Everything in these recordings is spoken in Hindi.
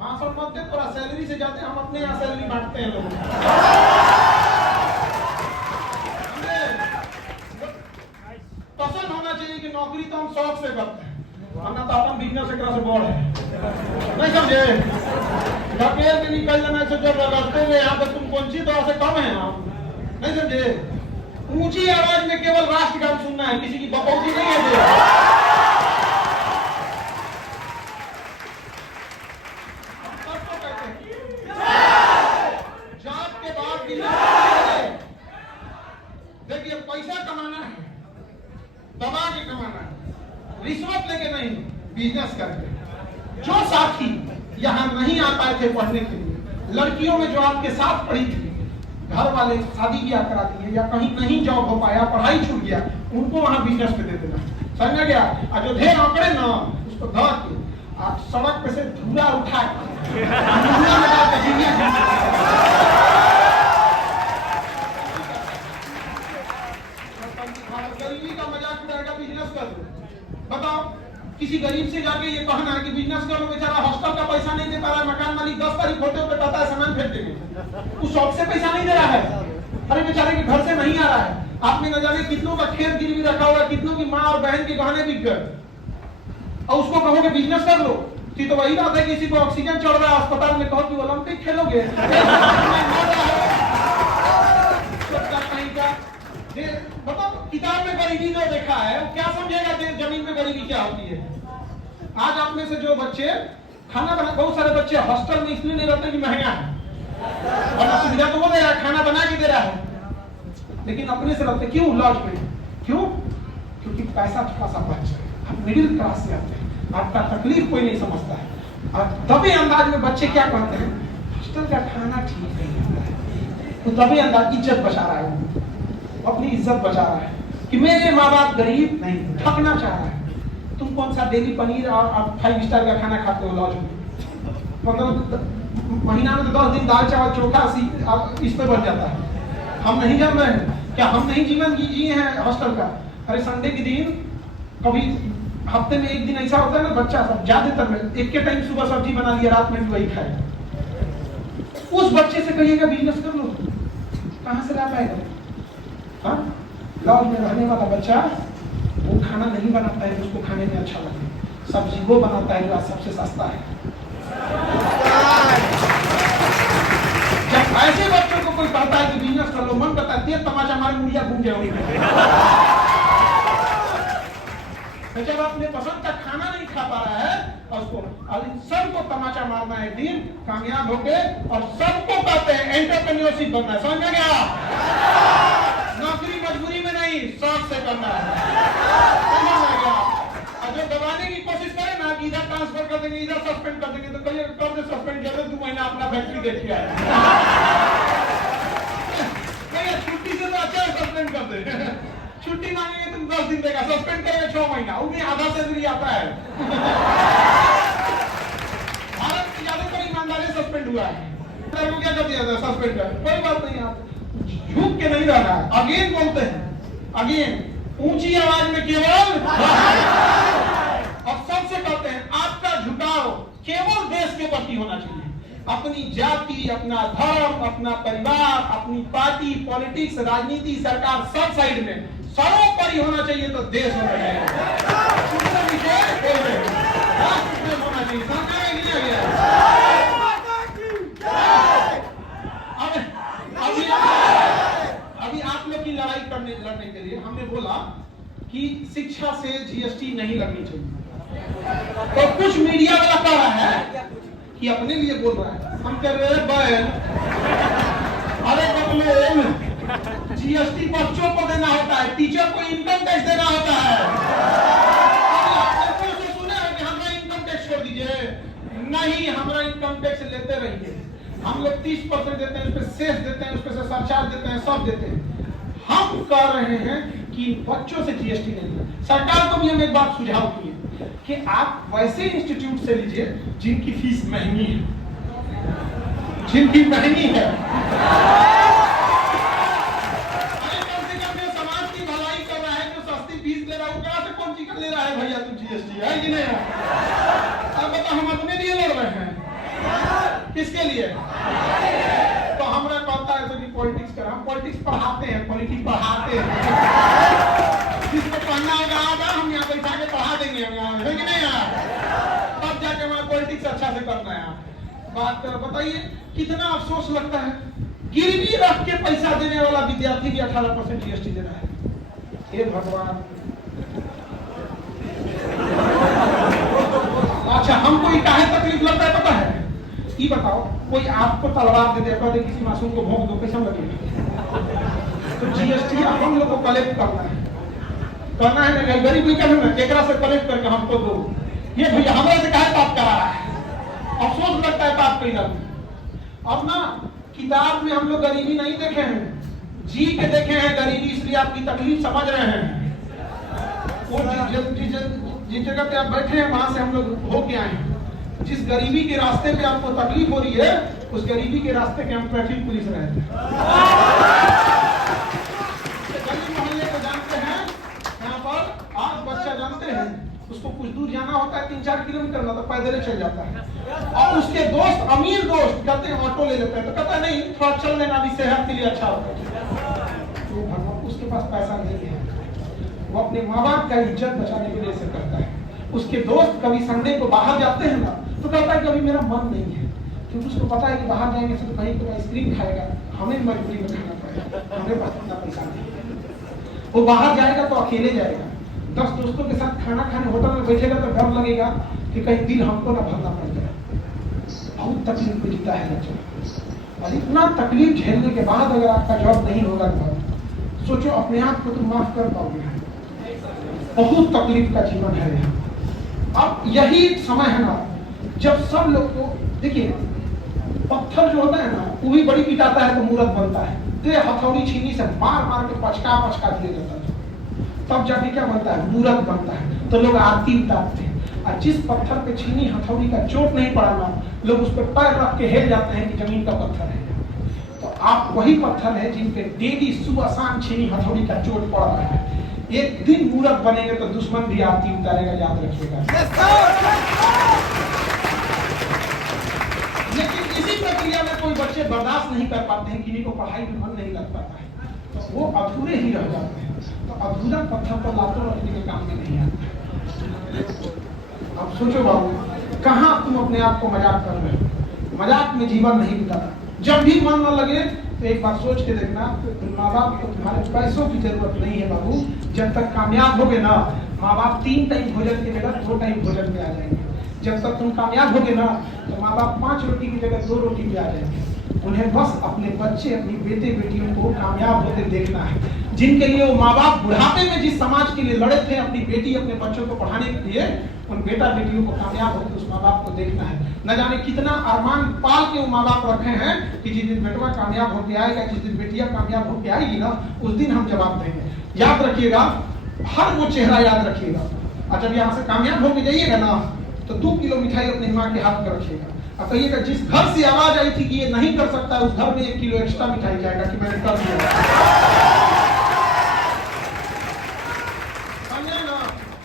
भाषण मत दे, थोड़ा सैलरी से जाते, हम अपने यहाँ सैलरी बांटते हैं लोग। पसंद होना चाहिए कि नौकरी तो हम शौक से करते हैं, वरना तो अपन बिजनेस एक से बड़ है, नहीं समझे? धकेल के निकल जाना से जो रगड़ते हुए यहाँ पे तुम कौन सी तरह से कम है हम, नहीं समझे? ऊंची आवाज में केवल राष्ट्रगान सुनना है, किसी की बकौती नहीं है। जॉब के बाद भी देखिए, पैसा कमाना है, दबा के कमाना है, रिश्वत लेके नहीं, बिजनेस करके। जो साथी यहाँ नहीं आ पाए थे पढ़ने के लिए, लड़कियों में जो आपके साथ पढ़ी थी, घर वाले शादी ब्याह करा दिए या कहीं नहीं जॉब हो पाया, पढ़ाई छूट गया, उनको वहां बिजनेस पे दे देना, समझ गया? और जो ढेर आंकड़े ना, उसको धर के आप सड़क पे से धूला उठा गरीबी का मजाक उड़ाएगा, बिजनेस कर लो। बताओ, किसी गरीब से जाके ये कहना है कि बिजनेस कर लो, बेचारा हॉस्टल का पैसा नहीं दे पा रहा है, मकान मालिक 10 तारीख होते होते कहता है सामान फेंक देंगे, उस शॉप से पैसा नहीं दे रहा है, अरे बेचारे के घर से नहीं आ रहा है, आपने न जाने कितनों का खेत गिरवी रखा हुआ, कितनों की माँ और बहन के गहने बिक गए, और उसको कहोगे बिजनेस कर लो, तो वही बात है, किसी को ऑक्सीजन चढ़ रहा है अस्पताल में, कहो कि ओलंपिक खेलोगे। बताओ, किताब में गरीबी जो देखा है वो क्या समझेगा जमीन में गरीबी क्या होती है? आज आप में से जो बच्चे खाना बना, बहुत सारे बच्चे हॉस्टल में इसलिए नहीं रहते कि महंगा है, और सुविधा तो वो दे रहा है, खाना बना के दे रहा है, लेकिन अपने से रहते क्यों? लॉज में क्यों? क्योंकि पैसा थोड़ा सा बच जाए, आप मिडिल क्लास से आते हैं, आपका तकलीफ कोई नहीं समझता है, और दबे अंदाज में बच्चे क्या कहते हैं, हॉस्टल का खाना ठीक नहीं होता है, तो दबे अंदाज इज्जत बचा रहा है, अपनी इज्जत बचा रहा है कि मेरे माँ बाप गरीब नहीं, ठगना चाह रहा है। तुम कौन सा डेली पनीर और 5 स्टार का खाना खाते हो लॉज में? 15 महीना में तो 10 दिन दाल चावल चोखा इस पे बन जाता है। हम नहीं जान रहे हैं क्या? हम नहीं जीवन जिए हैं हॉस्टल का? अरे संडे के दिन कभी हफ्ते में एक दिन ऐसा होता है ना, बच्चा सब ज्यादातर एक के टाइम सुबह सब्जी बना लिया, रात में भी वही खाए, उस बच्चे से कहिएगा बिजनेस कर लो, कहां से ला पाएगा? हाँ, लॉज में रहने वाला बच्चा वो खाना नहीं बनाता है, उसको खाने में अच्छा लगे, सब्जी वो बनाता है जो आज सबसे सस्ता है। जब ऐसे बच्चों को कोई कहता है कि बिजनेस कर लो, मन करता है तेज तमाचा मार मुड़िया घूम जाओगे। जब अपने पसंद का खाना नहीं खा पा रहा है, और उसको सबको तमाचा मारना है, दिन कामयाब होके, और सबको कहते हैं एंटरप्रेन्योरशिप बनना है, समझ में गया? नौकरी मजबूरी में नहीं, शौक से करना है, समझ में गया? और जो दबाने की कोशिश करे ना कि इधर ट्रांसफर कर देंगे, इधर सस्पेंड कर देंगे, तो कहिए कब से सस्पेंड कर दे, 2 महीना अपना फैक्ट्री देखिए छुट्टी से तो अच्छा है सस्पेंड कर दे, छुट्टी मांगेंगे तुम 10 दिन देगा, सस्पेंड करेंगे 6 महीना, उन्हें आधा सैलरी आता है। भारत की ज्यादातर ईमानदारी सस्पेंड हुआ है, क्या कर दिया था? सस्पेंड कर, कोई बात नहीं, आप झुक के नहीं रहना है, अगेन बोलते हैं, अगेन ऊंची आवाज में केवल, और सबसे कहते हैं आपका झुकाव केवल देश के प्रति होना चाहिए, अपनी जाति, अपना धर्म, अपना परिवार, अपनी पार्टी, पॉलिटिक्स, राजनीति, सरकार, सब साइड में सर्वोपरि होना चाहिए, तो देश होना चाहिए, होना चाहिए, अभी आप लोग की लड़ाई लड़ने के लिए हमने बोला कि शिक्षा से जीएसटी नहीं लगनी चाहिए, तो कुछ मीडिया वाला कह रहा है कि अपने लिए बोल रहा है, हम कह रहे हैं बैन, अरे बबलू, जीएसटी बच्चों को देना होता है, टीचर को इनकम टैक्स देना होता है, सुने हैं कि हमारा इनकम टैक्स छोड़ दीजिए, नहीं, हमारा इनकम टैक्स लेते रहिए, हम लोग 30% देते हैं, उस पर सेस देते हैं, उस पर सरचार्ज देते हैं, सब देते हैं। हम कह रहे हैं कि बच्चों से जीएसटी नहीं है। सरकार को भी हम एक बात सुझाव किए कि आप वैसे इंस्टीट्यूट से लीजिए जिनकी फीस महंगी है, जिनकी महंगी है, समाज की भलाई कर रहा है, जो सस्ती फीस ले रहा है, वो कहां से कौन सी कर ले रहा है भैया? तुम जीएसटी है कि नहीं? अब बताओ, हम अपने लिए लड़ रहे हैं, किसके लिए? तो हमरा कहता है तो कि पॉलिटिक्स कर, हम पॉलिटिक्स पढ़ाते हैं, पॉलिटिक्स पढ़ाते हैं। जिसको पढ़ना होगा हम यहाँ बैठा के पढ़ा देंगे, हम यहाँ है कि नहीं यार? तब जाके हमारा पॉलिटिक्स अच्छा से करना है। बात बताइए कितना अफसोस लगता है, गिरवी रख के पैसा देने वाला विद्यार्थी भी 18% जीएसटी दे रहा है। हे भगवान। अच्छा हमको काहे तकलीफ लगता है पता है? ये बताओ, कोई आपको तलवार दे दे किसी मासूम को भोंक दो, कैसा लगेगा? तो जीएसटी हम लोग को कलेक्ट करना है ना, गरीब भी कहूँ ना केकरा से कलेक्ट करके हमको दो। ये भैया हमारे से काहे बात करा रहा है? अफसोस लगता है बात कही जाती। अब ना किताब में हम लोग गरीबी नहीं देखे हैं, जी के देखे हैं गरीबी, इसलिए आपकी तकलीफ समझ रहे हैं। जिस जगह पे आप बैठे हैं वहां से हम लोग होके आए हैं। जिस गरीबी के रास्ते पे आपको तकलीफ हो रही है, उस गरीबी के रास्ते के हम ट्रैफिक पुलिस रहते हैं। गली मोहल्ले को जानते हैं, यहाँ पर आज बच्चा जानते हैं, उसको कुछ दूर जाना होता है 3-4 किलोमीटर ना तो पैदल चल जाता है। और उसके दोस्त, अमीर दोस्त कहते हैं ऑटो ले लेते हैं, तो कहता नहीं थोड़ा चल लेना भी सेहत के लिए अच्छा होता है। तो भगवान उसके पास पैसा नहीं है, वो अपने माँ बाप का इज्जत बचाने के लिए ऐसे करता है। उसके दोस्त कभी संडे को बाहर जाते हैं ना तो कहता है कि अभी मेरा मन नहीं है, क्योंकि उसको पता है कि बाहर जाएंगे तो कहीं तो आइसक्रीम खाएगा, हमें मजबूरी में खाना पड़ेगा, हमें पास इतना पैसा नहीं। वो बाहर जाएगा तो अकेले जाएगा, 10 दोस्तों के साथ खाना खाने होटल में बैठेगा तो डर लगेगा कि कहीं दिल हमको ना भरना पड़ जाए। बहुत तकलीफ में जीता है बच्चा, और इतना तकलीफ झेलने के बाद अगर आपका जॉब नहीं होगा तो सोचो अपने आप को तुम माफ कर पाओगे? बहुत तकलीफ का जीवन है यहाँ। अब यही समय है ना जब सब लोग को देखिए, पत्थर जो होता है ना वो भी बड़ी पिटाता है तो मूर्त बनता है, तो हथौड़ी छीनी से मार मार के पचका दिया जाता है, तब जाके क्या बनता है? मूर्त बनता है। तो लोग आरती उतारते हैं, और जिस पत्थर पे छीनी हथौड़ी का चोट नहीं पड़ा ना, लोग उस पर पैर रख के हिल जाते हैं कि जमीन का पत्थर है। तो आप वही पत्थर है जिन पे डेली सुबह शाम छीनी हथौड़ी का चोट पड़ रहा है। एक दिन मूर्त बनेंगे तो दुश्मन भी आरती उतारेगा, याद रखिएगा। लेकिन इसी प्रक्रिया में कोई बच्चे बर्दाश्त नहीं कर पाते हैं, किन्हीं को पढ़ाई में मन नहीं लग पाता है, तो वो अधूरे ही रह जाते हैं। तो अधूरा पत्थर पर लातों रखने के काम में नहीं आता। अब सोचो बाबू, कहाँ तुम अपने आप को मजाक कर रहे हो? मजाक में जीवन नहीं बिताता। जब भी मन न लगे तो एक बार सोच के देखना, माँ बाप को तुम्हारे पैसों की जरूरत नहीं है बाबू। जब तक कामयाब होगे ना, माँ बाप 3 टाइम भोजन की जगह 2 टाइम भोजन पे आ जाएंगे। जब तक तुम कामयाब होगे ना तो माँ बाप 5 रोटी की जगह 2 रोटी पे आ जाएंगे। उन्हें बस अपने बच्चे, अपनी बेटे बेटियों को कामयाब होते देखना है। जिनके लिए वो माँ बाप बुढ़ापे में जिस समाज के लिए लड़े थे, अपनी बेटी अपने बच्चों को पढ़ाने के लिए, उन बेटा बेटियों को कामयाब होते उस माँ बाप को देखना है। न जाने कितना अरमान पाल के वो माँ बाप रखे हैं कि जिस दिन बेटवा कामयाब होके आएगा, जिस दिन बेटियां कामयाब होके आएगी ना, उस दिन हम जवाब देंगे। याद रखिएगा, हर वो चेहरा याद रखिएगा। और जब यहाँ से कामयाब होके जाइएगा ना तो 2 किलो मिठाई अपनी माँ के हाथ में रखिएगा और कहिएगा जिस घर से आवाज आई थी कि ये नहीं कर सकता, उस घर में 1 किलो एक्स्ट्रा मिठाई जाएगा कि मैंने कर दिया।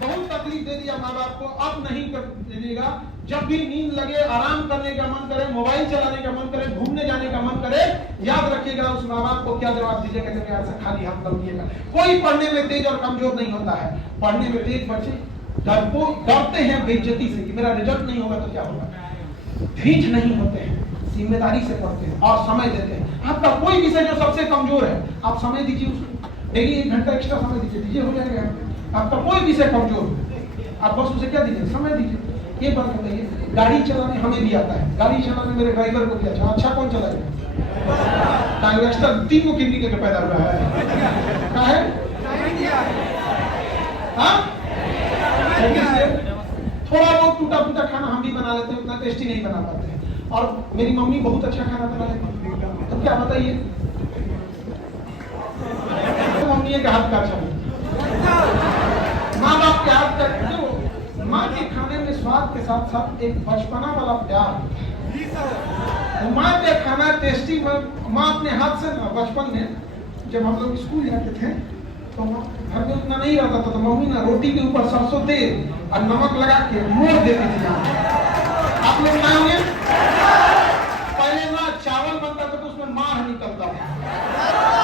बहुत तकलीफ दे दिया माँ बाप को, अब नहीं कर दीजिएगा। जब भी नींद लगे, आराम करने का मन करे, मोबाइल चलाने का मन करे, घूमने जाने का मन करे, याद रखिएगा उस माँ बाप को क्या जवाब दीजिएगा कि ऐसा खाली हाथ लौटिएगा। कोई पढ़ने में तेज और कमजोर नहीं होता है। पढ़ने में तेज बच्चे डरते हैं बेइज्जती से कि मेरा रिजल्ट नहीं होगा तो क्या होगा। ढीठ नहीं होते हैं, जिम्मेदारी से पढ़ते हैं और समय देते हैं। आपका कोई विषय जो सबसे कमजोर है, आप समय दीजिए उसको, डेली 1 घंटा एक्स्ट्रा समय दीजिए, हो जाएगा। आपका कोई विषय कमजोर है, आप बस उसे क्या दीजिए? समय दीजिए। ये बात बताइए, गाड़ी चलाने हमें भी आता है, गाड़ी चलाने मेरे ड्राइवर को भी अच्छा कौन चलाएगा? एक्स्ट्रा 3 को किडनी के पैदा हुआ है, थोड़ा बहुत टूटा फूटा खाना हम भी बना लेते हैं, उतना टेस्टी नहीं बना पाते हैं। और मेरी मम्मी बहुत अच्छा खाना बना लेती है, तो क्या बताइए मम्मी के हाथ का अच्छा माँ बाप के हाथ का। जो माँ के खाने में स्वाद के साथ साथ एक बचपना वाला प्यार, माँ के खाना टेस्टी। माँ अपने हाथ से बचपन में जब हम लोग स्कूल जाते थे तो घर में उतना नहीं रहता था, तो मम्मी ना रोटी के ऊपर सरसों तेल और नमक लगा के मोड़ देती थी। आप लोग खाए होंगे? पहले ना चावल बनता था तो उसमें माढ़ निकलता था,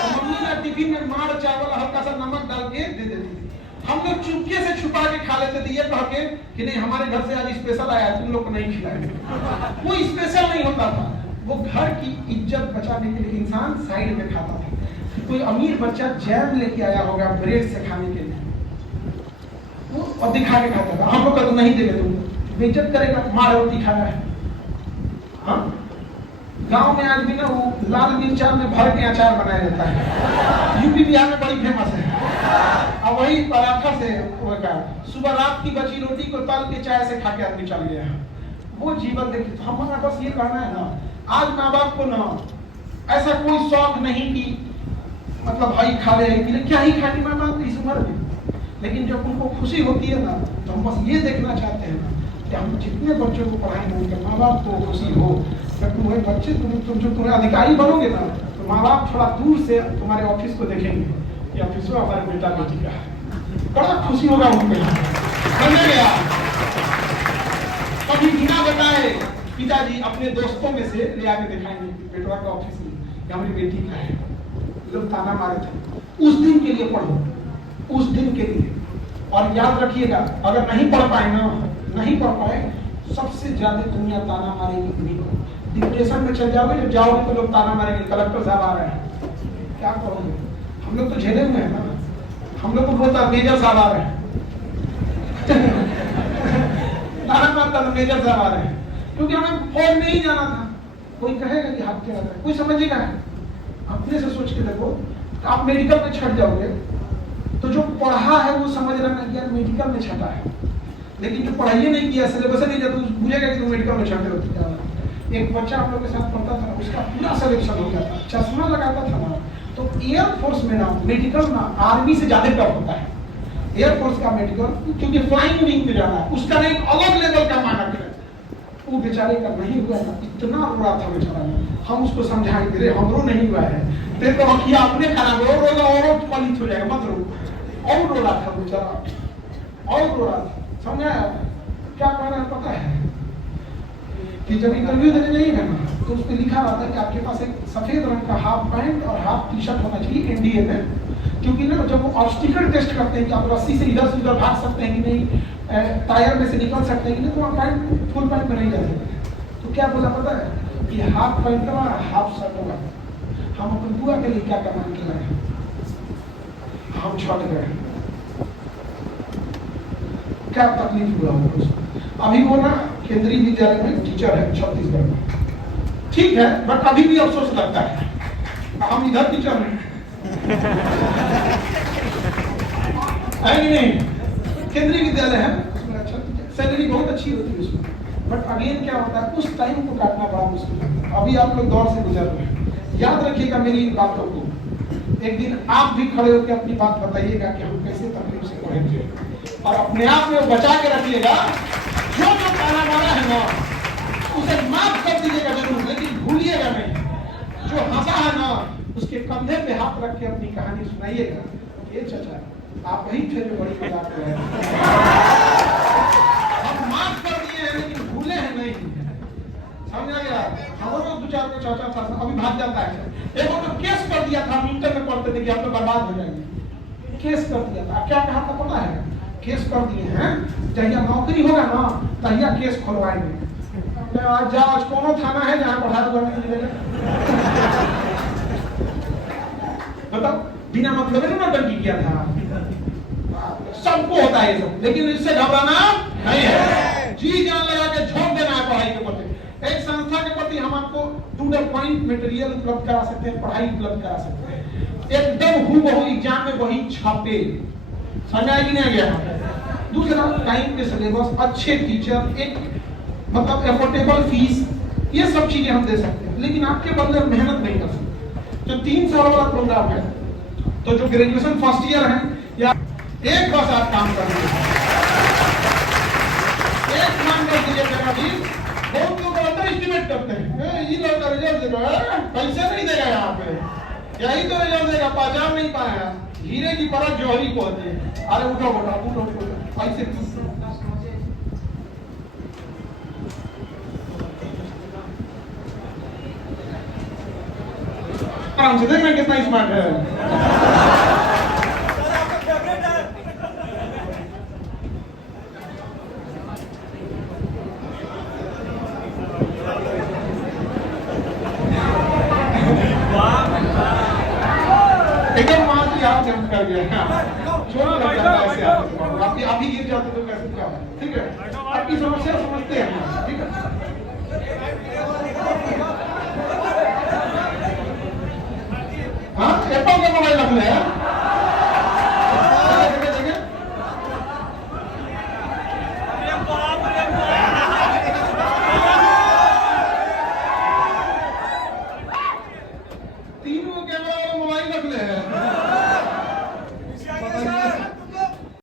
तो मम्मी ने टिफिन में माढ़ चावल हल्का सा नमक डाल के दे देती थी। हम लोग चुपके से छुपा के खा लेते थे, ये कह के कि नहीं हमारे घर से आज स्पेशल आया, तुम लोग को नहीं खिलाएंगे। वो स्पेशल नहीं होता था, वो घर की इज्जत बचाने के लिए इंसान साइड में खाता था। कोई अमीर बच्चा जैम लेके आया होगा ब्रेड से खाने के लिए, वो और दिखा के खाता था। हम लोग का तो नहीं देंगे, तुम बेइज्जत करेगा, मार रोटी खाना है। हाँ, गांव में आज भी ना वो लाल मिर्चा में भर के अचार बनाया जाता है, यूपी बिहार में बड़ी फेमस है। अब वही पराठा से सुबह रात की बची रोटी को तल के चाय से खा के आदमी चल गया। वो जीवन देखिए, तो हमारा बस ये कहना है ना, आज माँ बाप को ना ऐसा कोई शौक नहीं कि मतलब भाई खा ले पी ले, क्या ही खानी माँ बाप इस उम्र में, लेकिन जब उनको खुशी होती है ना, तो हम बस ये देखना चाहते हैं ना कि हम जितने बच्चों को पढ़ाएंगे उनके माँ बाप को खुशी हो। जब तुम्हारे बच्चे तुम जो तुम्हें अधिकारी बनोगे ना, तो माँ बाप थोड़ा दूर से तुम्हारे ऑफिस को देखेंगे कि ऑफिस में हमारे बेटा बेटी का है, बड़ा खुशी होगा उनको। समझ गया? कभी बिना बताए पिताजी अपने दोस्तों में से ले आके दिखाएंगे बेटवा का ऑफिस में कि हमारी बेटी का है, लोग ताना मारे थे। उस दिन के लिए पढ़ो, उस दिन के लिए। और याद रखिएगा, अगर नहीं पढ़ पाए ना, नहीं पढ़ पाए, सबसे ज्यादा दुनिया ताना मारेगी उन्हीं को। डिप्रेशन में चल जाओगे, जब जाओगे तो लोग ताना मारेंगे, कलेक्टर साहब आ रहे हैं, क्या करोगे? हम लोग तो झेले हुए हैं ना, हम लोग को बोलता मेजर साहब आ रहे हैं ताना मारता था मेजर साहब आ रहे हैं, क्योंकि हमें फौज में ही जाना था। कोई कहेगा कि हाथ क्या रहा है, कोई समझेगा? अपने से सोच के देखो, आप मेडिकल में छट जाओगे तो जो पढ़ा है वो समझ रहा है यार मेडिकल में छटा है, लेकिन जो पढ़ाई नहीं किया, सिलेबस नहीं दिया, तो पूछेगा कि तुम मेडिकल में छटे होते क्या? एक बच्चा हम लोग के साथ पढ़ता था, उसका पूरा सिलेक्शन हो गया था, चश्मा लगाता था ना, तो एयरफोर्स में ना मेडिकल ना आर्मी से ज्यादा टफ होता है। एयरफोर्स का मेडिकल, क्योंकि फ्लाइंग विंग पे जाना है, उसका एक अलग लेवल का मानक है। वो बेचारे का नहीं हुआ ना, इतना रोड़ा था बेचारा, हम उसको समझाएंगे रे हमरो नहीं हुआ है, तेरे को अखिया अपने खराब हो रोगा और पलित हो जाएगा, मत रो। और रोड़ा था बेचारा, और रोड़ा था। समझा? क्या कह रहा है पता है कि जब इंटरव्यू देने जाइएगा ना, तो उस पर लिखा रहता है कि आपके पास एक सफेद रंग का हाफ पैंट और हाफ टी शर्ट होना चाहिए एनडीए में, क्योंकि ना जब वो ऑब्स्टिकल टेस्ट करते हैं कि आप रस्सी से इधर से उधर भाग सकते हैं कि नहीं, टायर में से निकल सकते हैं कि नहीं, तो आप पैंट फुल पैंट में नहीं जा सकते। तो क्या बोला पता है कि हाफ पैंट होगा हाफ शर्ट होगा। हम अपनी बुआ के लिए क्या कमान के लाए, हम छट गए, क्या तकलीफ हुआ उसको। अभी वो ना केंद्रीय विद्यालय में टीचर है छत्तीसगढ़ में, ठीक है, बट अभी भी अफसोस लगता है हम इधर टीचर हैं है कि नहीं? केंद्रीय विद्यालय है, उसमें अच्छा सैलरी बहुत अच्छी होती है उसमें, बट अगेन क्या होता है, उस टाइम को काटना बड़ा मुश्किल है। अभी आप लोग दौर से गुजर रहे हैं, याद रखिएगा मेरी इन बातों को। एक दिन आप भी खड़े होकर अपनी बात बताइएगा कि हम कैसे तकलीफ से पढ़े थे, और अपने आप में बचा के रखिएगा। जो ताना मारा है ना, उसे माफ कर दीजिएगा जरूर, लेकिन भूलिएगा नहीं। जो हंसा है ना, उसके कंधे पे हाथ रख के अपनी कहानी सुनाइएगा, ये चाचा आप ही थे जो बड़ी मजाक कर रहे हैं। हम माफ कर दिए हैं लेकिन भूले हैं नहीं, समझा गया? हमारे दो चार को चाचा था, अभी भाग जाता है। एक तो केस कर दिया था, इंटर में पढ़ते थे कि हम तो बर्बाद हो जाएंगे, केस कर दिया था। क्या कहा था पता है? केस कर दिए हैं, जहिया नौकरी होगा ना तहिया केस खोलवाएंगे। आज जाओ, आज कौन थाना है जहाँ पढ़ाई करने मिलेगा? बताओ, बिना मतलब में नौटंकी किया था। सबको होता है ये सब, लेकिन इससे घबराना नहीं है, जी जान लगा के झोंक देना है पढ़ाई के प्रति। एक संस्था के प्रति हम आपको टू द पॉइंट मटेरियल उपलब्ध करा सकते हैं, पढ़ाई उपलब्ध करा सकते हैं, एकदम हूबहू एग्जाम में वही छापे। समझ आ गया गया? दूसरा, टाइम के सिलेबस, अच्छे टीचर, एक मतलब एफोर्डेबल फीस, ये सब चीजें हम दे सकते हैं, लेकिन आपके बदले मेहनत नहीं कर सकते। जो 3 साल वाला प्रोग्राम है, तो जो ग्रेजुएशन फर्स्ट ईयर है या एक बस आप काम कर लीजिए, एक काम कर दीजिए। बहुत लोग अंडर एस्टिमेट करते हैं, ये लोग रिजल्ट देगा, पैसे नहीं देगा, यहाँ पे यही तो रिजल्ट देगा, पहचान नहीं पाया, हीरे की परत जौहरी को होती है। अरे उठो बेटा, उठो, ऐसे आराम से देख रहे हैं कितना स्मार्ट है। एकदम वहां से यहाँ जंप कर गया। छोटा लग जाता है ऐसे आप ही गिर जाते तो कैसे क्या होगा? ठीक है, आपकी समस्या समझते हैं। ठीक है, हाँ एप्पल का मोबाइल रख ले।